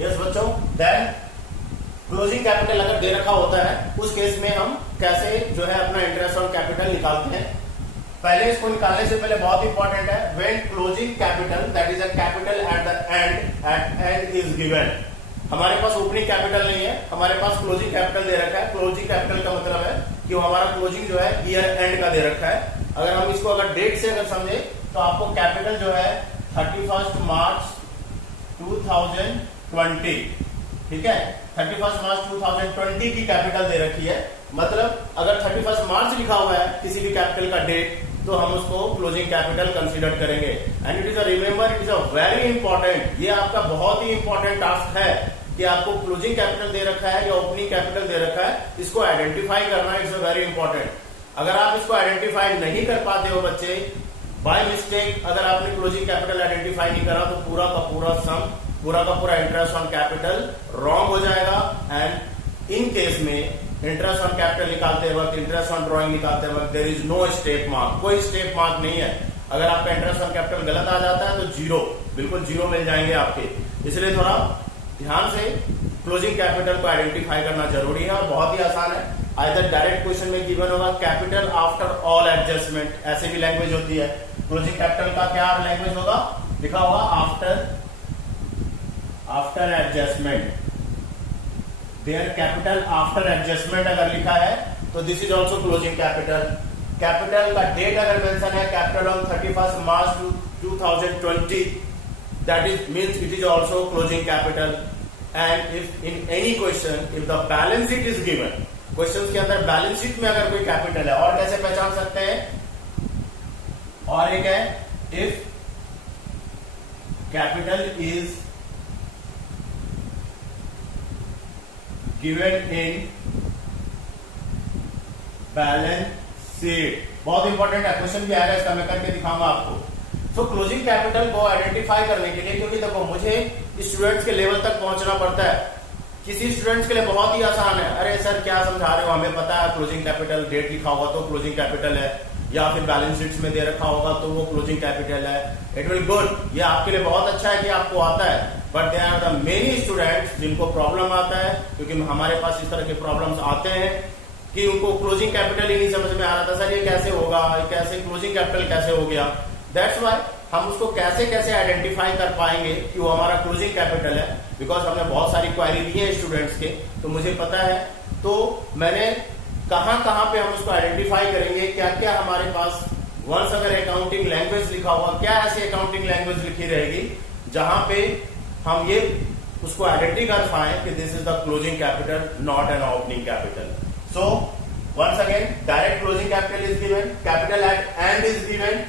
Yes बच्चों, then closing capital अगर दे रखा होता है उस केस में हम कैसे जो है अपना इंटरेस्ट ऑन कैपिटल निकालते हैं। पहले इसको निकालने से पहले बहुत इंपॉर्टेंट है, when closing capital that is a capital at end is given. हमारे पास ओपनिंग कैपिटल नहीं है, हमारे पास क्लोजिंग कैपिटल दे रखा है। क्लोजिंग कैपिटल का मतलब है कि वो हमारा क्लोजिंग जो है ईयर एंड का दे रखा है। अगर हम इसको अगर डेट से अगर समझे तो आपको कैपिटल जो है 31 मार्च 2020, ठीक है, 31 मार्च 2020 की कैपिटल दे रखी है। मतलब अगर 31 मार्च लिखा हुआ है किसी भी कैपिटल का डेट तो हम उसको क्लोजिंग कैपिटल कंसीडर करेंगे। And it is remember, it is a very important, ये आपका बहुत ही इंपॉर्टेंट टास्क है कि आपको क्लोजिंग कैपिटल दे रखा है या ओपनिंग कैपिटल दे रखा है, इसको आइडेंटिफाई करना इट्स अ वेरी इंपॉर्टेंट। अगर आप इसको आइडेंटिफाई नहीं कर पाते हो बच्चे, बाय मिस्टेक अगर आपने क्लोजिंग कैपिटल आइडेंटिफाई नहीं करा तो पूरा का पूरा सम, पूरा का पूरा इंटरेस्ट ऑन कैपिटल रॉन्ग हो जाएगा। एंड इन केस में इंटरेस्ट ऑन कैपिटल निकालते वक्त, इंटरेस्ट ऑन ड्रॉइंग निकालते वक्त there is no step mark, कोई स्टेप मार्क नहीं है। अगर आपका इंटरेस्ट ऑन कैपिटल गलत आ जाता है तो जीरो, बिल्कुल जीरो मिल जाएंगे आपके। इसलिए थोड़ा ध्यान से क्लोजिंग कैपिटल को आइडेंटिफाई करना जरूरी है और बहुत ही आसान है। आइदर डायरेक्ट क्वेश्चन में गिवन होगा कैपिटल आफ्टर ऑल एडजस्टमेंट, ऐसे भी लैंग्वेज होती है। क्लोजिंग कैपिटल का क्या लैंग्वेज होगा, लिखा होगा after adjustment, their capital after adjustment अगर लिखा है तो this is also closing capital. Capital का डेट अगर मेंशन है capital on 31 March 2020, that is means it is also closing capital. And if in any question if the balance sheet is given, question के अंदर balance sheet में अगर कोई capital है, और कैसे पहचान सकते हैं, और एक है if capital is given in balance sheet, बहुत इंपॉर्टेंट है, क्वेश्चन भी आएगा इसका, मैं करके दिखाऊंगा आपको। तो क्लोजिंग कैपिटल को आइडेंटिफाई करने के लिए, क्योंकि देखो मुझे स्टूडेंट्स के लेवल तक पहुंचना पड़ता है। किसी स्टूडेंट्स के लिए बहुत ही आसान है, अरे सर क्या समझा रहे हो, हमें पता है क्लोजिंग कैपिटल डेट लिखा होगा तो क्लोजिंग कैपिटल है, या फिर बैलेंस शीट्स में दे रखा होगा तो वो क्लोजिंग कैपिटल है। इट विल गुड, ये आपके लिए बहुत अच्छा है कि आपको आता है। But there are the many students जिनको प्रॉब्लम आता है, क्योंकि हमारे पास इस तरह के प्रॉब्लम्स आते हैं कि उनको क्लोजिंग कैपिटल ही नहीं समझ में आ रहा था, सर ये कैसे होगा, कैसे क्लोजिंग कैपिटल कैसे हो गया। दैट्स व्हाई हम उसको कैसे कैसे आइडेंटिफाई कर पाएंगे कि वो हमारा क्लोजिंग कैपिटल है, बिकॉज हमने बहुत सारी क्वायरी दी है स्टूडेंट्स के, तो मुझे पता है। तो मैंने कहां कहां पे हम उसको आइडेंटिफाई करेंगे, क्या क्या हमारे पास वंस अगर अकाउंटिंग लैंग्वेज लिखा हुआ, क्या ऐसी अकाउंटिंग लैंग्वेज लिखी रहेगी जहां पे हम ये उसको आइडेंटिफाई कर पाए कि this is the closing capital not an opening capital. So once again direct closing capital is given, capital at end is given,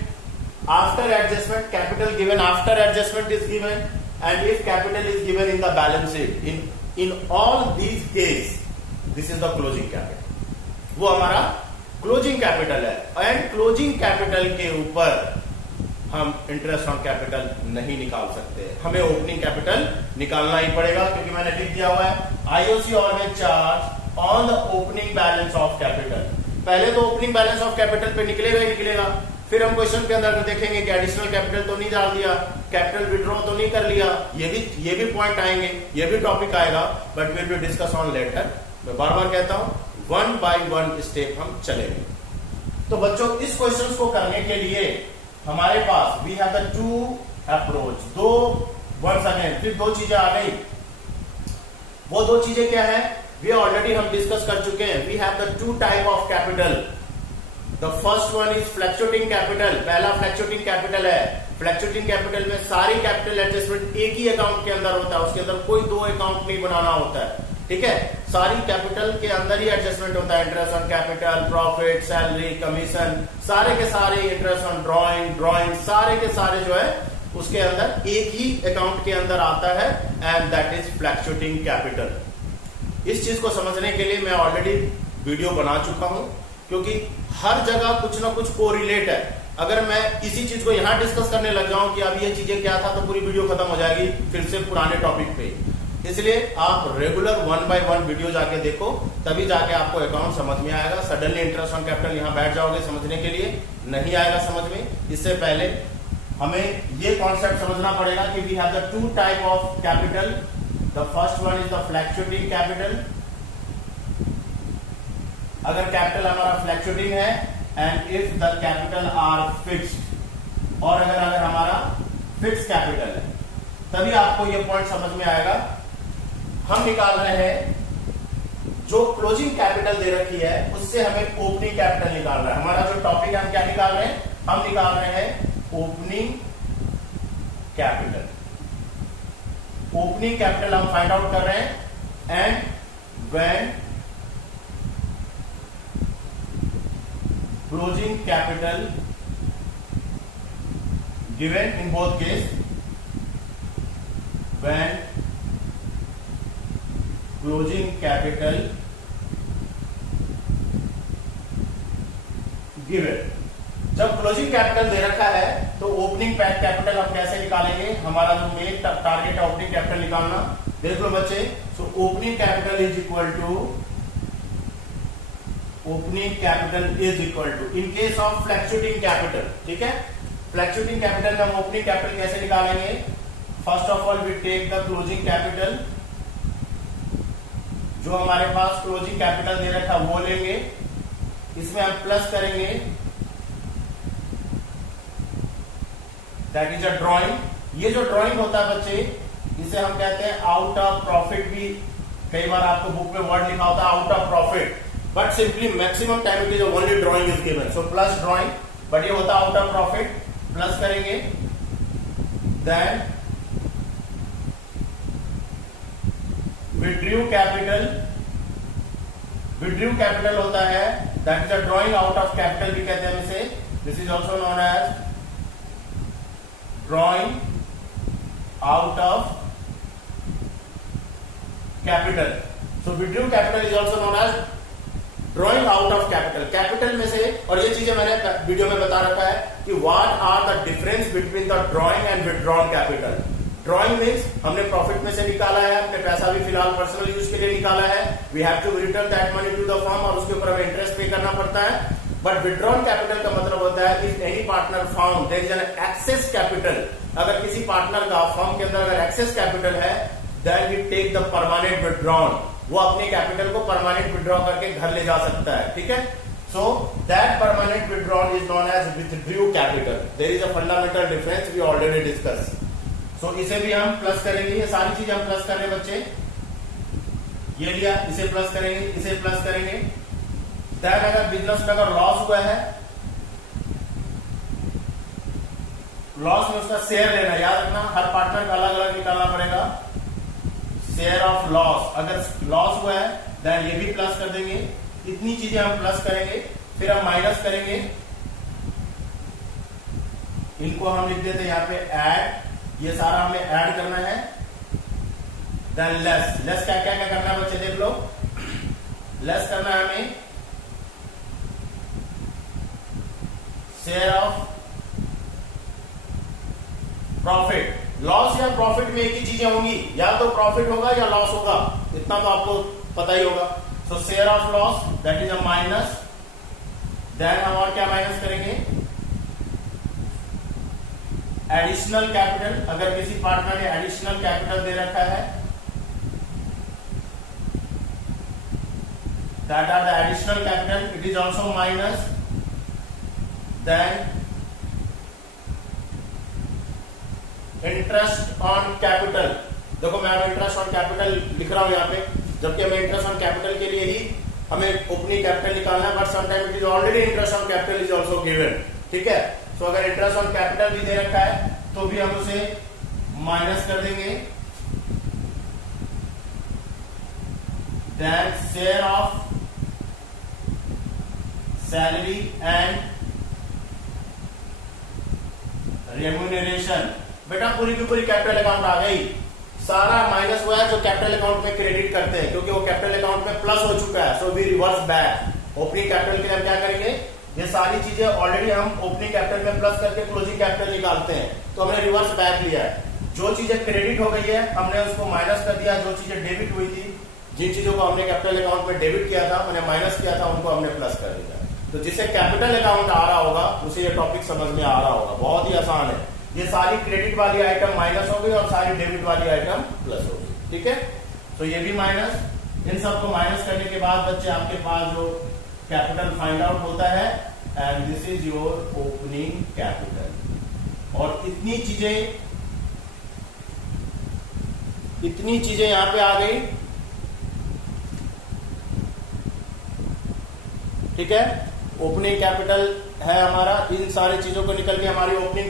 after adjustment capital given after adjustment is given, and if capital is given in the balance sheet, in all these case this is the closing capital, वो हमारा closing capital है। And closing capital के ऊपर हम interest on capital नहीं निकाल सकते, हमें ओपनिंग कैपिटल निकालना ही पड़ेगा, क्योंकि मैंने लिख दिया हुआ है IOC always charge on the opening balance of capital. पहले तो ओपनिंग बैलेंस ऑफ कैपिटल पे निकलेगा ही निकलेगा, फिर हम क्वेश्चन के अंदर देखेंगे कि एडिशनल कैपिटल तो नहीं डाल दिया, कैपिटल विड्रॉ तो नहीं कर लिया, ये भी पॉइंट आएंगे, ये भी टॉपिक आएगा, but will be discuss on later. मैं बार बार कहता हूं वन बाय वन स्टेप हम चलेंगे। तो बच्चों इस क्वेश्चन को करने के लिए हमारे पास we have the two approach, दो वंस अगेन फिर दो चीजें आ गई। वो दो चीजें क्या है, वी ऑलरेडी हम डिस्कस कर चुके हैं। We have the two type of capital, the first one is fluctuating capital, पहला फ्लक्चुएटिंग कैपिटल है। फ्लक्चुएटिंग कैपिटल में सारी कैपिटल एडजस्टमेंट एक ही अकाउंट के अंदर होता है, उसके अंदर कोई दो अकाउंट नहीं बनाना होता है, ठीक है, सारी कैपिटल के अंदर ही एडजस्टमेंट होता है। Interest on capital, profit, salary, commission, सारे के सारे, इंटरेस्ट ऑन ड्रॉइंग सारे के सारे जो है उसके अंदर एक ही अकाउंट के अंदर आता है, and that is fluctuating capital. इस चीज को समझने के लिए मैं ऑलरेडी वीडियो बना चुका हूं, क्योंकि हर जगह कुछ ना कुछ कोरिलेट है। अगर मैं इसी चीज को यहां डिस्कस करने लग जाऊं कि अब ये चीजें क्या था, तो पूरी वीडियो खत्म हो जाएगी फिर से पुराने टॉपिक पे। इसलिए आप रेगुलर 1 बाय 1 वीडियो जाके देखो, तभी जाके आपको अकाउंट समझ में आएगा। सडनली इंटरेस्ट ऑन कैपिटल यहां बैठ जाओगे समझने के लिए, नहीं आएगा समझ में। इससे पहले हमें ये कॉन्सेप्ट समझना पड़ेगा कि we have the two type of capital, the first one is the fluctuating capital. अगर कैपिटल हमारा फ्लैक्चुएटिंग है and if the capital are fixed, और अगर हमारा फिक्स कैपिटल है, तभी आपको ये पॉइंट समझ में आएगा। हम निकाल रहे हैं जो क्लोजिंग कैपिटल दे रखी है उससे हमें ओपनिंग कैपिटल निकाल रहा है। हमारा जो टॉपिक है हम क्या निकाल रहे हैं, हम निकाल रहे हैं ओपनिंग कैपिटल। ओपनिंग कैपिटल हम फाइंड आउट कर रहे हैं and when closing capital given in both case, when closing capital given, जब क्लोजिंग कैपिटल दे रखा है तो ओपनिंग कैपिटल हम कैसे निकालेंगे, हमारा जो मेन टारगेट है ओपनिंग कैपिटल निकालना। देख लो बच्चे, so opening capital is equal to, opening capital is equal to in case of fluctuating capital, ठीक है। फ्लैक्चुएटिंग कैपिटल में हम ओपनिंग कैपिटल कैसे निकालेंगे, first of all we take the closing capital, जो हमारे पास क्लोजिंग कैपिटल दे रखा वो लेंगे, इसमें हम प्लस करेंगे, दैट इज अ ड्रॉइंग। ये जो ड्रॉइंग होता है बच्चे, इसे हम कहते हैं आउट ऑफ प्रॉफिट भी, कई बार आपको बुक में वर्ड लिखा होता है out of profit, but simply maximum time it is only drawing is given, so plus drawing, but ये होता है आउट ऑफ प्रॉफिट। प्लस करेंगे, then withdraw capital, withdraw capital होता है that is a drawing out of capital भी कहते हैं इसे, this is also known as drawing out of capital. So withdraw capital is also known as drawing out of capital. Capital में से, और ये चीजें मैंने वीडियो में बता रखा है कि what are the difference between the drawing and withdrawn capital. Drawing means हमने प्रॉफिट में से निकाला है, हमने पैसा भी फिलहाल पर्सनल यूज के लिए निकाला है, we have to return that money to the firm, और उसके ऊपर हमें इंटरेस्ट पे करना पड़ता है। बट विथड्रॉन कैपिटल का मतलब होता है if any partner found there is an excess capital, अगर किसी पार्टनर का फर्म के अंदर अगर एक्सेस कैपिटल है, then we take the permanent withdrawn, वो अपने कैपिटल को परमानेंट विथड्रॉ करके घर ले जा सकता है, ठीक है। So that permanent withdrawal is known as withdrew capital. There is a fundamental difference we already discuss. So इसे भी हम प्लस करेंगे, ये सारी चीजें हम प्लस कर रहे हैं बच्चे, ये लिया, इसे प्लस करेंगे, इसे प्लस करेंगे। दैट अगर बिजनेस में अगर लॉस हुआ है, लॉस में उसका शेयर लेना, याद रखना हर पार्टनर का अलग अलग निकालना पड़ेगा। शेयर ऑफ लॉस, अगर लॉस हुआ है देन ये भी प्लस कर देंगे, इतनी चीजें हम प्लस करेंगे, फिर हम माइनस करेंगे, इनको हम लिख देते हैं यहाँ पे ऐड, ये सारा हमें ऐड करना है। देन लेस, लेस क्या क्या क्या करना है बच्चे देख लो, लेस करना है हमें शेयर ऑफ प्रॉफिट। लॉस या प्रॉफिट में एक ही चीजें होंगी, या तो प्रॉफिट होगा या लॉस होगा, इतना तो आपको पता ही होगा। So share of loss that is a minus, then हम और क्या माइनस करेंगे, एडिशनल कैपिटल, अगर किसी पार्टनर ने एडिशनल कैपिटल दे रखा है, that are the additional capital, it is also minus. Then interest on capital, देखो मैं अब इंटरेस्ट ऑन कैपिटल लिख रहा हूं यहाँ पे, जबकि हमें इंटरेस्ट ऑन कैपिटल के लिए ही हमें ओपनिंग कैपिटल निकालना है, but sometime it is already interest on capital is also given, ठीक है। तो अगर इंटरेस्ट ऑन कैपिटल भी दे रखा है तो भी हम उसे माइनस कर देंगे। Then share of salary and remuneration, बेटा पूरी की पूरी कैपिटल अकाउंट आ गई, सारा माइनस हुआ है जो कैपिटल अकाउंट में क्रेडिट करते हैं, क्योंकि वो कैपिटल अकाउंट में प्लस हो चुका है, so we reverse back. Opening capital के लिए हम क्या करेंगे, ये सारी चीजें ऑलरेडी हम ओपनिंग कैपिटल में प्लस करके क्लोजिंग कैपिटल निकालते हैं, तो हमने रिवर्स बैक लिया है। जो चीजें क्रेडिट हो गई है हमने उसको माइनस कर दिया, जो चीजें डेबिट हुई थी, जिन चीजों को हमने कैपिटल अकाउंट में डेबिट किया था, मैंने माइनस किया था, उनको हमने प्लस कर दिया। तो जिसे कैपिटल अकाउंट आ रहा होगा उसे ये टॉपिक समझ में आ रहा होगा, बहुत ही आसान है। ये सारी क्रेडिट वाली आइटम माइनस हो गई और सारी डेबिट वाली आइटम प्लस हो गई। ठीक है, तो ये भी माइनस, इन सबको माइनस करने के बाद बच्चे आपके पास जो कैपिटल फाइंड आउट होता है, and this is your opening capital. और इतनी चीजें यहां पे आ गई, ठीक है। ओपनिंग कैपिटल है हमारा, इन सारी चीजों को निकल के हमारी ओपनिंग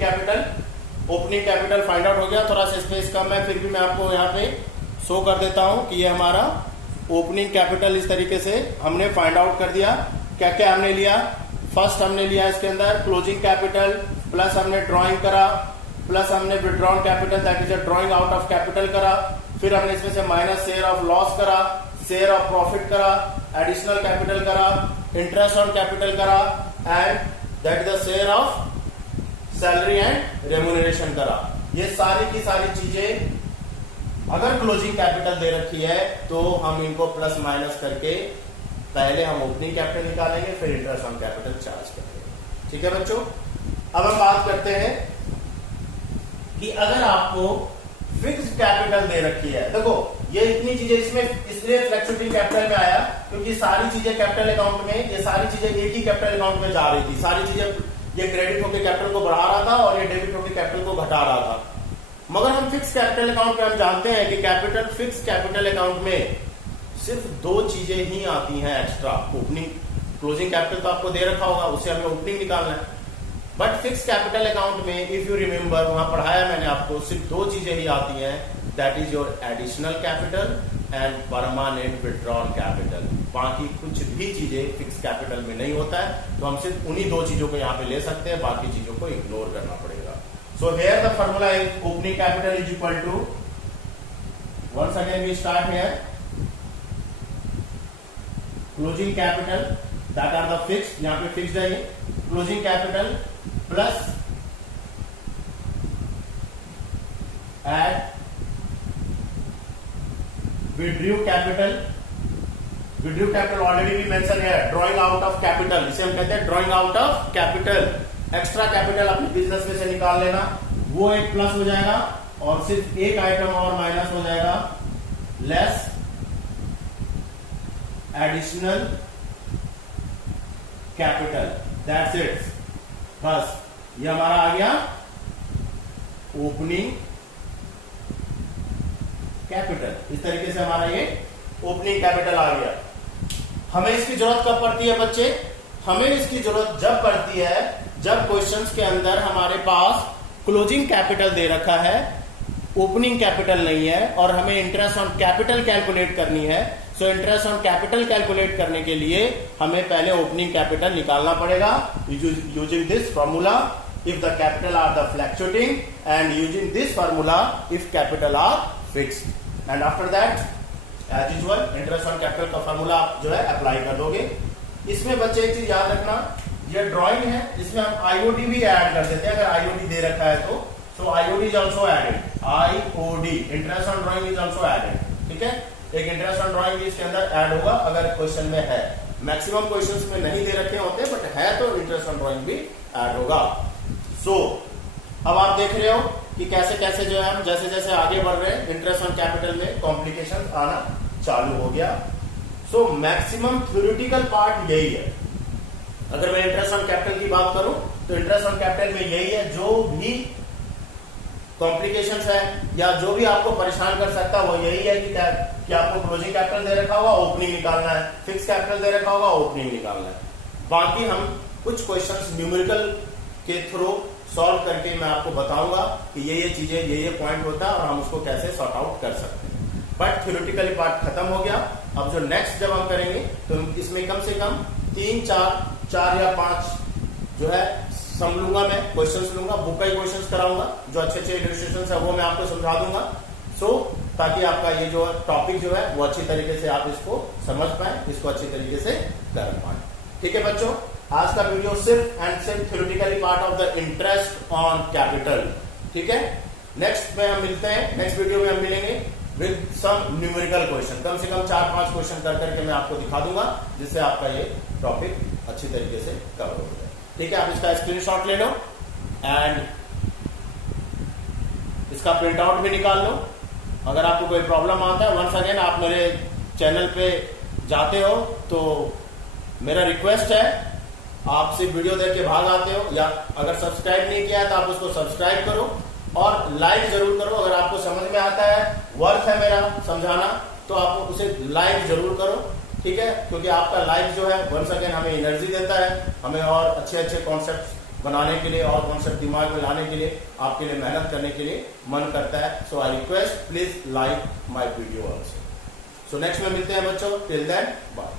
कैपिटल फाइंड आउट हो गया। थोड़ा सा स्पेस कम है, फिर भी मैं आपको यहाँ पे शो कर देता हूं कि ये हमारा ओपनिंग कैपिटल इस तरीके से हमने फाइंड आउट कर दिया। क्या क्या हमने लिया, फर्स्ट हमने लिया इसके अंदर क्लोजिंग कैपिटल, प्लस हमने ड्रॉइंग करा, प्लस हमने withdrawn capital that is drawing out of capital करा, फिर हमने इसमें से माइनस शेयर ऑफ लॉस करा, शेयर ऑफ प्रॉफिट करा, एडिशनल कैपिटल करा, इंटरेस्ट ऑन कैपिटल करा, and that is the share of salary and remuneration करा। ये सारी की सारी चीजें अगर क्लोजिंग कैपिटल दे रखी है तो हम इनको प्लस माइनस करके पहले हम ओपनिंग कैपिटल निकालेंगे, फिर इंटरेस्ट ऑन कैपिटल चार्ज करेंगे। ठीक है बच्चों, अब हम बात करते हैं कि अगर आपको फिक्स्ड कैपिटल दे रखी है, देखो ये इतनी चीजें इसमें इसलिए फ्लक्चुएटिंग कैपिटल में आया क्योंकि सारी चीजें कैपिटल अकाउंट में, ये सारी चीजें एक ही कैपिटल अकाउंट में जा रही थी। सारी चीजें ये क्रेडिट होकर कैपिटल को बढ़ा रहा था और ये डेबिट होकर कैपिटल को घटा रहा था। मगर हम फिक्स कैपिटल अकाउंट में हम जानते हैं कि कैपिटल फिक्स कैपिटल अकाउंट में सिर्फ दो चीजें ही आती हैं एक्स्ट्रा। ओपनिंग, क्लोजिंग कैपिटल तो आपको दे रखा होगा, उससे हमें ओपनिंग निकालना है। बट फिक्स कैपिटल अकाउंट में इफ यू रिमेंबर, वहां पढ़ाया मैंने आपको, सिर्फ दो चीजें ही आती हैं, that is your additional capital and permanent withdrawal capital. बाकी कुछ भी चीजें फिक्स कैपिटल में नहीं होता है, तो हम सिर्फ उन्हीं दो चीजों को यहाँ पे ले सकते हैं, बाकी चीजों को इग्नोर करना पड़ेगा। So here the formula is opening capital is equal to, once again we start here, closing capital that are the fixed, यहाँ पे फिक्स्ड है ये, closing capital plus add withdraw capital. Withdraw capital already भी mention है, drawing out of capital, इसे हम कहते हैं drawing out of capital. Extra capital अपने बिजनेस में से निकाल लेना, वो एक प्लस हो जाएगा और सिर्फ एक आइटम और माइनस हो जाएगा, less additional capital, that's it. बस ये हमारा आ गया ओपनिंग कैपिटल। इस तरीके से हमारा ये ओपनिंग कैपिटल आ गया। हमें इसकी जरूरत कब पड़ती है बच्चे? हमें इसकी जरूरत जब पड़ती है जब क्वेश्चंस के अंदर हमारे पास क्लोजिंग कैपिटल दे रखा है, ओपनिंग कैपिटल नहीं है, और हमें इंटरेस्ट ऑन कैपिटल कैलकुलेट करनी है। So interest on capital calculate करने के लिए हमें पहले ओपनिंग कैपिटल निकालना पड़ेगा using this formula if the capital are the fluctuating, and using this formula if capital are fixed, and after that as usual interest on capital का formula आप जो है अप्लाई कर दोगे। इसमें बच्चे एक चीज याद रखना, ये ड्राइंग है, इसमें हम IOD भी ऐड कर देते हैं अगर IOD दे रखा है तो। So IOD is also added, IOD interest on drawing is also added. ठीक है, एक इंटरेस्ट ऑन ड्राइंग इसके अंदर ऐड होगा अगर क्वेश्चन में है। मैक्सिमम क्वेश्चंस में नहीं दे रखे होते, बट है तो इंटरेस्ट ऑन ड्राइंग भी ऐड होगा। सो अब आप देख रहे हो कि कैसे कैसे जो है हम जैसे जैसे आगे बढ़ रहे हैं इंटरेस्ट ऑन कैपिटल में कॉम्प्लिकेशन आना चालू हो गया। सो मैक्सिमम थ्योरेटिकल पार्ट यही है। अगर मैं इंटरेस्ट ऑन कैपिटल की बात करूं तो इंटरेस्ट ऑन कैपिटल में यही है, जो भी कॉम्प्लिकेशंस है या जो भी आपको परेशान कर सकता है वो यही है कि आपको क्लोजिंग कैपिटल दे रखा होगा, ओपनिंग निकालना है, फिक्स कैपिटल दे रखा होगा, ओपनिंग निकालना है। बाकी हम कुछ क्वेश्चंस न्यूमेरिकल के थ्रू सॉल्व करके मैं आपको बताऊंगा कि ये चीजें ये पॉइंट होता है और हम उसको कैसे सॉर्ट आउट कर सकते हैं। बट थ्योरेटिकली पार्ट खत्म हो गया। अब जो नेक्स्ट जब हम करेंगे तो इसमें कम से कम 3, 4 या 5 जो है सम लूंगा, मैं क्वेश्चंस लूंगा, बुक का ही क्वेश्चंस कराऊंगा, जो अच्छे अच्छे इलस्ट्रेशंस है वो मैं आपको समझा दूंगा। सो ताकि आपका ये जो टॉपिक जो है वो अच्छी तरीके से आप इसको समझ पाए, इसको अच्छी तरीके से कर पाए। ठीक है बच्चों, आज का वीडियो सिर्फ एंड सिर्फ theoretically part of the interest on capital. ठीक है, नेक्स्ट में हम मिलते हैं, नेक्स्ट वीडियो में हम मिलेंगे विद सम न्यूमेरिकल क्वेश्चन। कम से कम 4-5 क्वेश्चन कर करके मैं आपको दिखा दूंगा, जिससे आपका ये टॉपिक अच्छी तरीके से कवर हो जाए। ठीक है, आप इसका स्क्रीनशॉट ले लो एंड इसका प्रिंट आउट भी निकाल लो अगर आपको कोई प्रॉब्लम आता है, वंस अगेन आप मेरे चैनल पे जाते हो तो मेरा रिक्वेस्ट है, आप सिर्फ वीडियो देख के भाग आते हो, या अगर सब्सक्राइब नहीं किया है तो आप उसको सब्सक्राइब करो और लाइक जरूर करो। अगर आपको समझ में आता है, वर्थ है मेरा समझाना, तो आप उसे लाइक जरूर करो, ठीक है? क्योंकि आपका लाइक जो है वंस अगेन हमें एनर्जी देता है, हमें और अच्छे अच्छे कॉन्सेप्ट बनाने के लिए और कॉन्सेप्ट दिमाग में लाने के लिए, आपके लिए मेहनत करने के लिए मन करता है। So I request, please like my video also. So next में मिलते हैं बच्चों, टिल देन बाय।